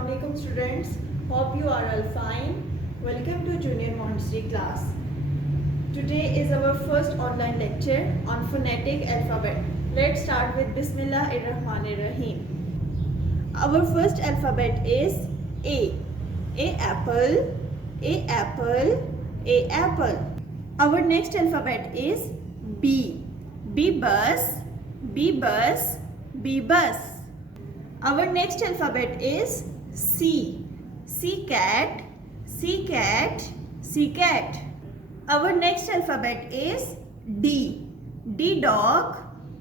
Assalamualaikum students. Hope you are all fine. Welcome to Junior Montessori class. Today is our first online lecture on phonetic alphabet. Let's start with Bismillahirrahmanirrahim. Our first alphabet is A. A apple, A apple, A apple. Our next alphabet is B. B bus, B bus, B bus. Our next alphabet is C. C cat, C cat, C cat. Our next alphabet is D. D dog,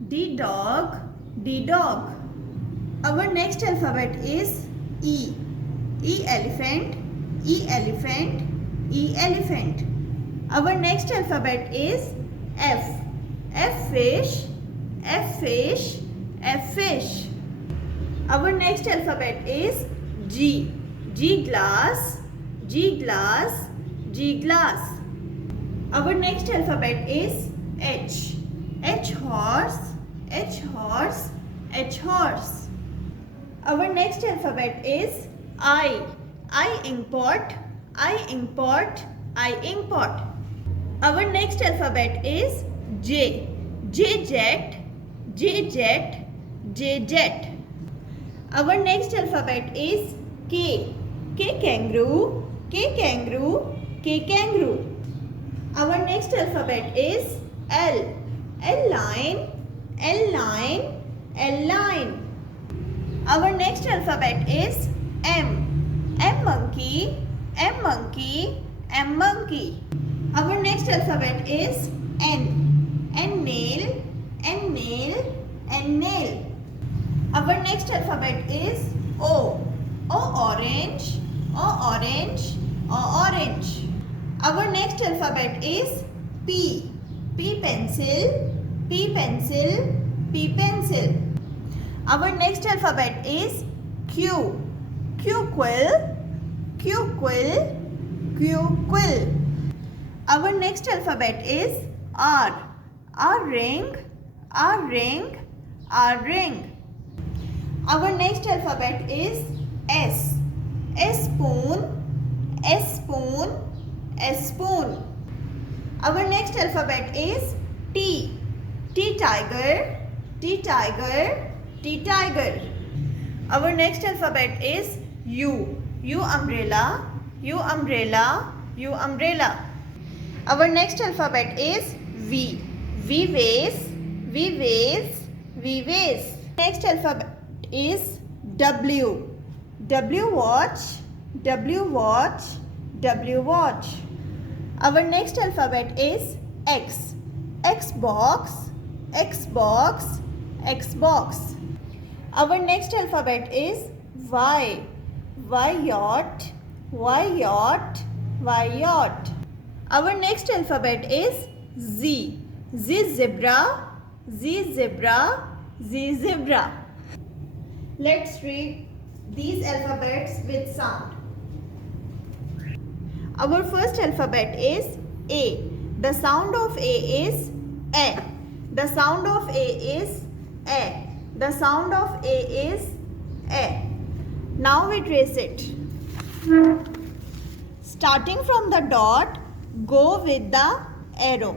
D dog, D dog. Our next alphabet is E. E elephant, E elephant, E elephant. Our next alphabet is F. F fish, F fish, F fish. Our next alphabet is G. G glass, G glass, G glass. Our next alphabet is H. H horse, H horse, H horse. Our next alphabet is I. I import, I import, I import. Our next alphabet is J. J jet, J jet, J jet. Our next alphabet is K. K kangaroo, K kangaroo, K kangaroo. Our next alphabet is L. L line, L line, L line. Our next alphabet is M. M monkey, M monkey, M monkey. Our next alphabet is N. N nail, N nail, N nail. Our next alphabet is O. O orange, O orange, O orange. Our next alphabet is P. P pencil, P pencil, P pencil. Our next alphabet is Q. Q quill, Q quill, Q quill. Our next alphabet is R. R ring, R ring, R ring. Our next alphabet is S. S spoon, S spoon, S spoon. Our next alphabet is T. T tiger, T tiger, T tiger. Our next alphabet is U. U umbrella, U umbrella, U umbrella. Our next alphabet is V. V vase, V vase, V vase. Next alphabet is W. W watch, W watch, W watch. Our next alphabet is X. Xbox, Xbox, Xbox. Our next alphabet is Y. Y yacht, Y yacht, Y yacht. Our next alphabet is Z. Z zebra, Z zebra, Z zebra. Let's read these alphabets with sound. Our first alphabet is A. The sound of A is A. The sound of A is A. The sound of A is A. Now we trace it. Starting from the dot, go with the arrow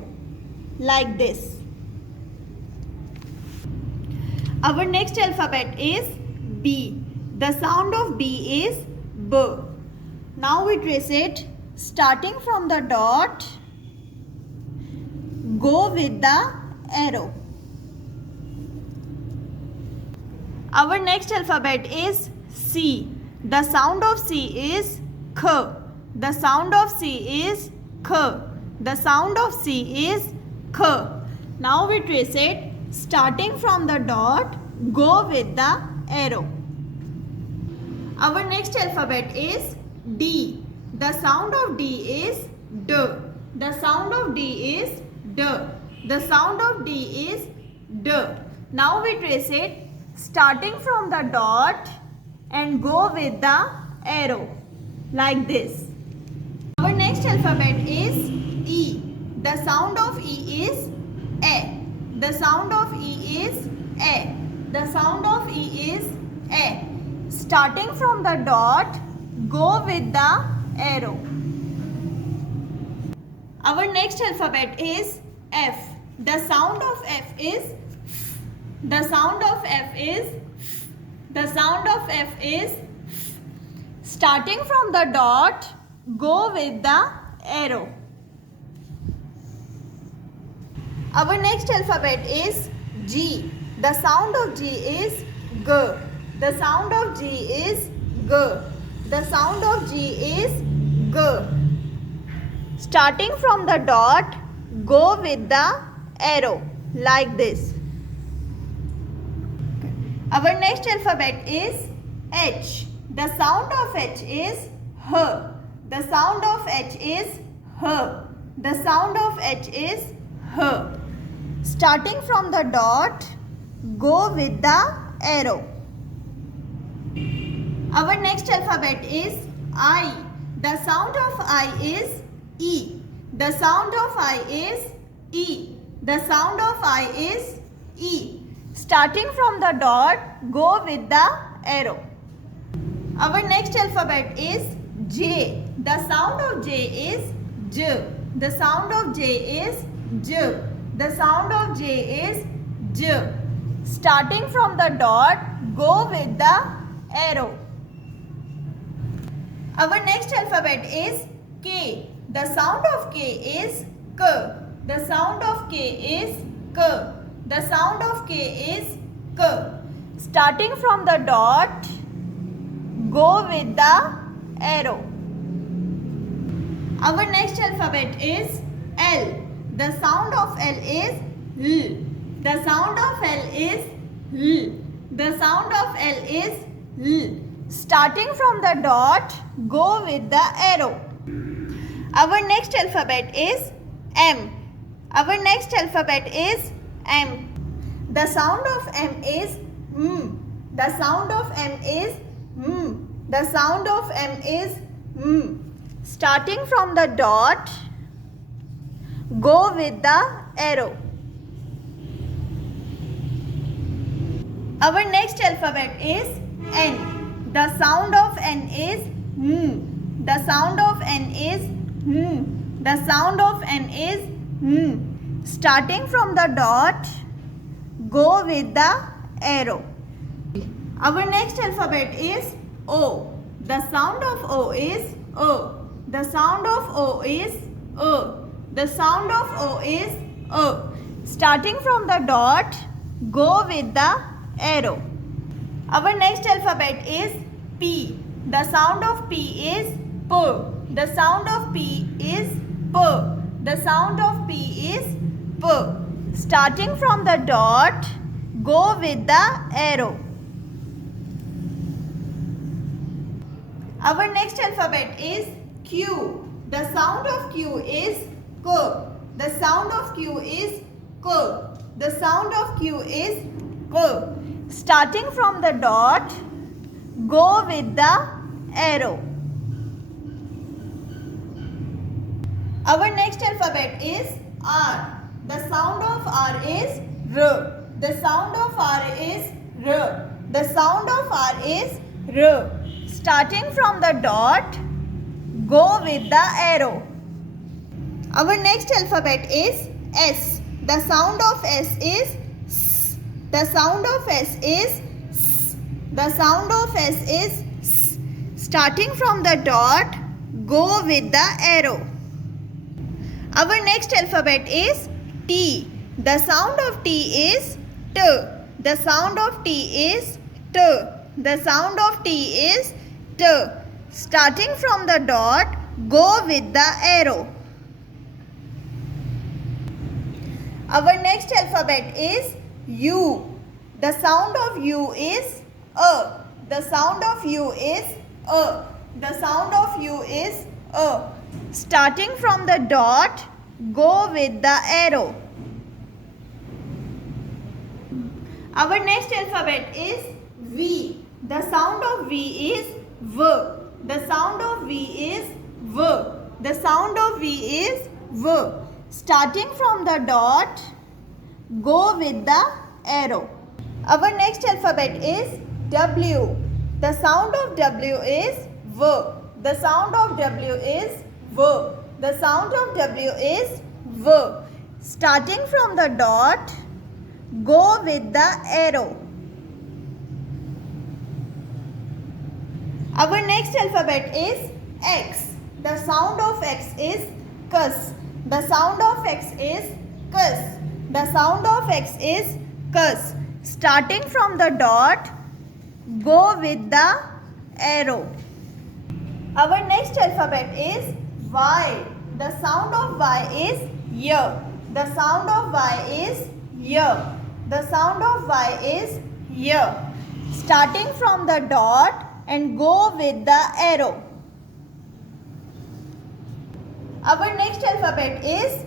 like this. Our next alphabet is B. The sound of B is B. Now we trace it. Starting from the dot, go with the arrow. Our next alphabet is C. The sound of C is K. The sound of C is K. The sound of C is K. Now we trace it. Starting from the dot, go with the arrow. Our next alphabet is D. The sound of D is D. The sound of D is D. The sound of D is D. Now we trace it. Starting from the dot and go with the arrow like this. Our next alphabet is E. The sound of E is A. The sound of E is A. The sound of E is A. Starting from the dot, go with the arrow. Our next alphabet is F. The sound of F is F. The sound of F is F. The sound of F is F. Starting from the dot, go with the arrow. Our next alphabet is G. The sound of G is G. The sound of G is G. The sound of G is G. Starting from the dot, go with the arrow like this. Our next alphabet is H. The sound of H is H. The sound of H is H. The sound of H is H. Starting from the dot, go with the arrow. Our next alphabet is I. The sound of I is E. The sound of I is E. The sound of I is E. Starting from the dot, go with the arrow. Our next alphabet is J. The sound of J is J. The sound of J is J. The sound of J is J. Starting from the dot, go with the arrow. Our next alphabet is K. The sound of K is K. The sound of K is K. The sound of K is K. Starting from the dot, go with the arrow. Our next alphabet is L. The sound of L is L. The sound of L is L. The sound of L is L. Starting from the dot, go with the arrow. Our next alphabet is M. Our next alphabet is M. The sound of M is M. The sound of M is M. The sound of M is M. Starting from the dot, go with the arrow. Our next alphabet is N. The sound of N is N. The sound of N is N. The sound of N is N. Starting from the dot, go with the arrow. Our next alphabet is O. The sound of O is O. The sound of O is O. The sound of O is O. Starting from the dot, go with the arrow. Our next alphabet is P. The sound of P is P. The sound of P is P. The sound of P is P. Starting from the dot, go with the arrow. Our next alphabet is Q. The sound of Q is K. The sound of Q is K. The sound of Q is K. Starting from the dot, go with the arrow. Our next alphabet is R. The sound of R is R. The sound of R is R. The sound of R is R. Starting from the dot, go with the arrow. Our next alphabet is S. The sound of S is S. The sound of S is S. The sound of S is S. Starting from the dot, go with the arrow. Our next alphabet is T. The sound of T is T. The sound of T is T. The sound of T is T. Starting from the dot, go with the arrow. Our next alphabet is U. The sound of U is A. The sound of U is A. The sound of U is A. Starting from the dot, go with the arrow. Our next alphabet is V. The sound of V is V. The sound of V is V. The sound of V is V. Starting from the dot, go with the arrow. Our next alphabet is W. The sound of W is V. The sound of W is V. The sound of W is V. Starting from the dot, go with the arrow. Our next alphabet is X. The sound of X is Kus. The sound of X is Kus. The sound of X is Kus. Starting from the dot, go with the arrow. Our next alphabet is Y. The sound of Y is Y. The sound of Y is Y. The sound of Y is Y. Starting from the dot and go with the arrow. Our next alphabet is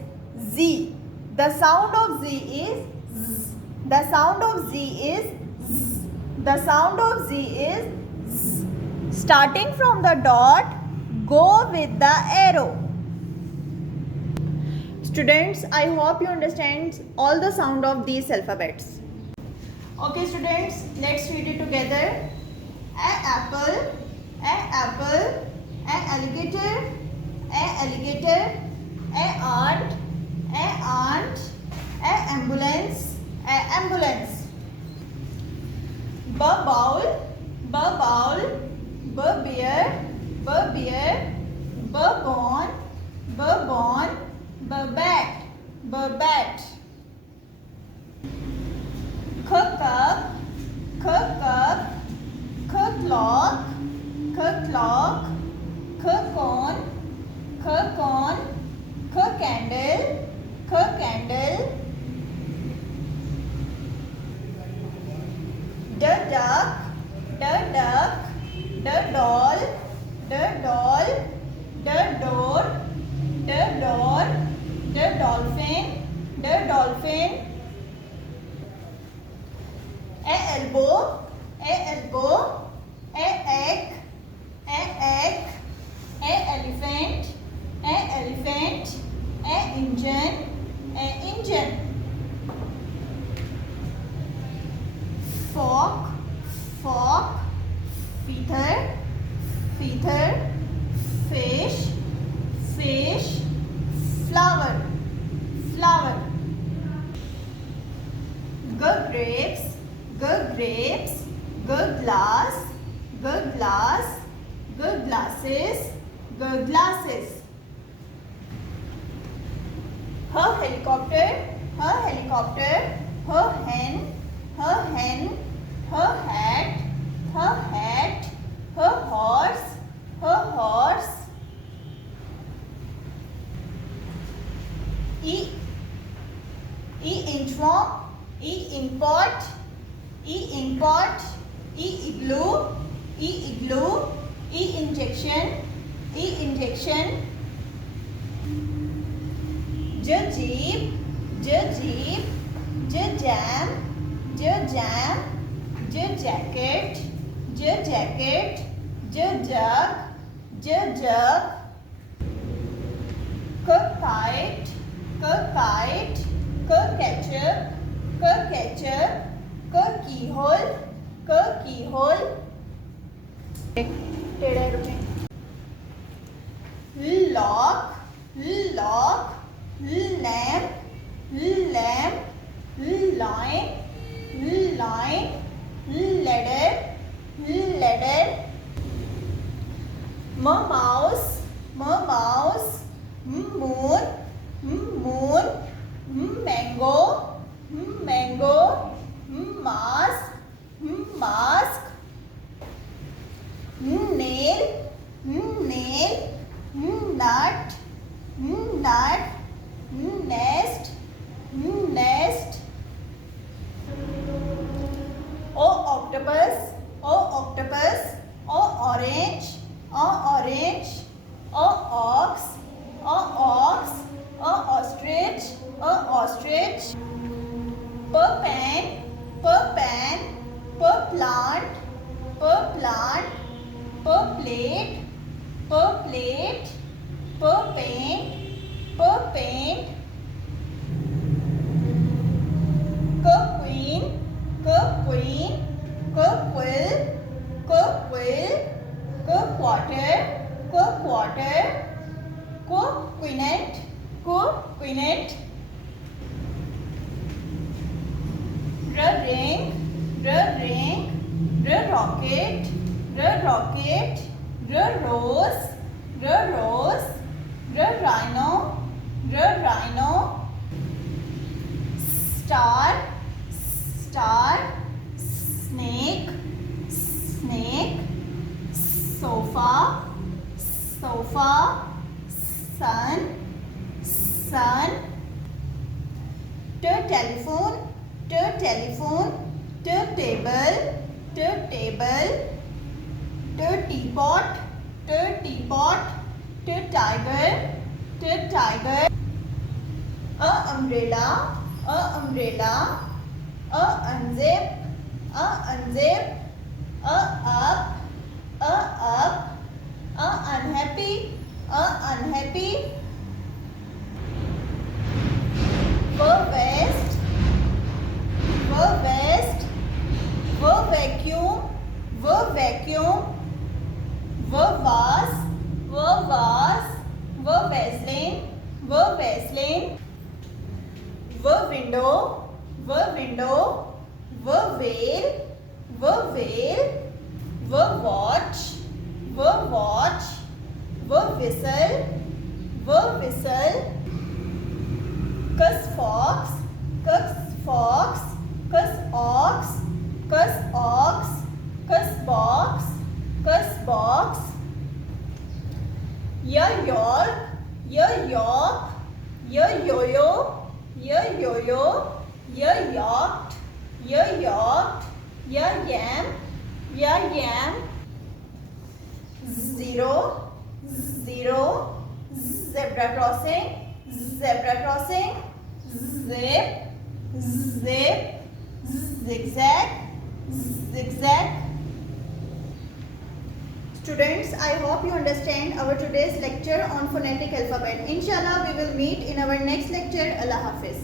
Z. The sound of Z is Z. The sound of Z is Z. The sound of Z is Z. Starting from the dot, go with the arrow. Students, I hope you understand all the sound of these alphabets. Okay students, let's read it together. A apple, a alligator, a aunt, a ambulance, b bowl, b beer, b bone, b bat, c cup, clock, cone, candle, duck, doll, door, dolphin, a elbow, a egg, a elephant, a engine, fork, feather, fish, flower, grapes, glass, glasses, her helicopter, her hen, her hat, her horse, E inchworm, E inkpot, E igloo, E injection, J jeep, J jam, J jacket, J jug, K kite, K ketchup, K keyhole, lock, lamp, line, ladder, mouse, moon, mango, mask, nail, nut, nest, O octopus, O orange, O ox, O ostrich, P pen, P plant, P plate, P paint, K queen, Quill, quarter, quarter, quintet, quintet. Ring, rocket, rocket, rose, rose, rhino, rhino. Star, star, snake, snake, sofa, sofa, sun, sun. Telephone, telephone, table, table, teapot, teapot, tiger, tiger. Umbrella, umbrella, unzip, unzip, up, up, unhappy, unhappy. Vest, vest, vacuum, vacuum, vase, vase, Vaseline, Vaseline. Window, window, veil, veil, watch, watch, whistle, whistle. Cuss fox, fox, cuss ox, ox, cuss box, box. York, york, yo-yo, yo-yo, yacht, yacht, yam, yam. Zero, zero, zebra crossing, zip, zip, zigzag, zigzag. Students, I hope you understand our today's lecture on phonetic alphabet. Inshallah, we will meet in our next lecture. Allah Hafiz.